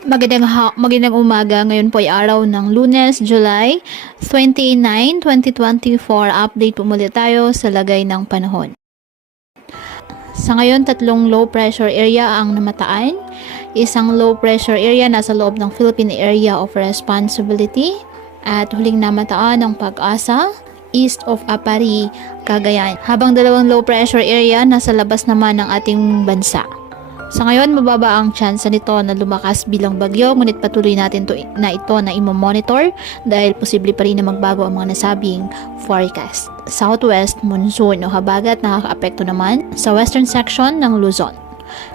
Magandang umaga. Ngayon po ay araw ng Lunes, July 29, 2024. Update po muli tayo sa lagay ng panahon. Sa ngayon, 3 low pressure area ang namataan. Isang low pressure area nasa loob ng Philippine Area of Responsibility at huling namataan ng Pag-asa east of Apari, Cagayan. Habang 2 low pressure area nasa labas naman ng ating bansa. Sa ngayon, mababa ang tsansa nito na lumakas bilang bagyo, ngunit patuloy natin ito na imo-monitor dahil posible pa rin na magbago ang mga nasabing forecast. Southwest monsoon o habagat nakakaapekto naman sa western section ng Luzon.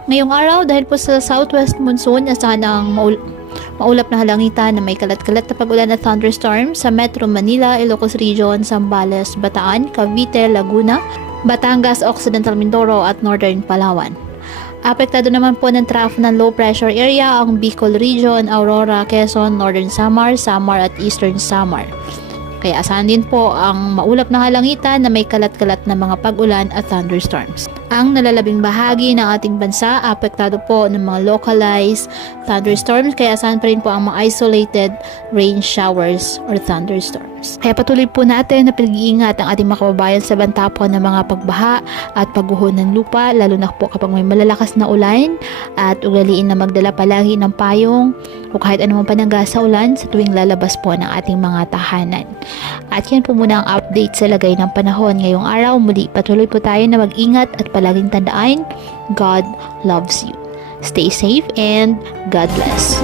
Ngayong araw, dahil po sa southwest monsoon, asahan ang maulap na halangitan na may kalat-kalat na pag-ulan at thunderstorm sa Metro Manila, Ilocos Region, Zambales, Bataan, Cavite, Laguna, Batangas, Occidental Mindoro at Northern Palawan. Apektado naman po ng trough ng low pressure area ang Bicol Region, Aurora, Quezon, Northern Samar, Samar at Eastern Samar. Kaya asahan din po ang maulap na halangitan na may kalat-kalat na mga pag-ulan at thunderstorms. Ang nalalabing bahagi ng ating bansa, apektado po ng mga localized thunderstorms, kaya asahan pa rin po ang mga isolated rain showers or thunderstorms. Kaya patuloy po natin na pag-iingat ang ating mga kababayan sa banta po ng mga pagbaha at pagguho ng lupa, lalo na po kapag may malalakas na ulan, at ugaliin na magdala palagi ng payong o kahit anumang panangga sa ulan sa tuwing lalabas po ng ating mga tahanan. At yan po muna ang update sa lagay ng panahon ngayong araw. Muli, patuloy po tayo na mag-ingat at palaging tandaan, God loves you. Stay safe and God bless.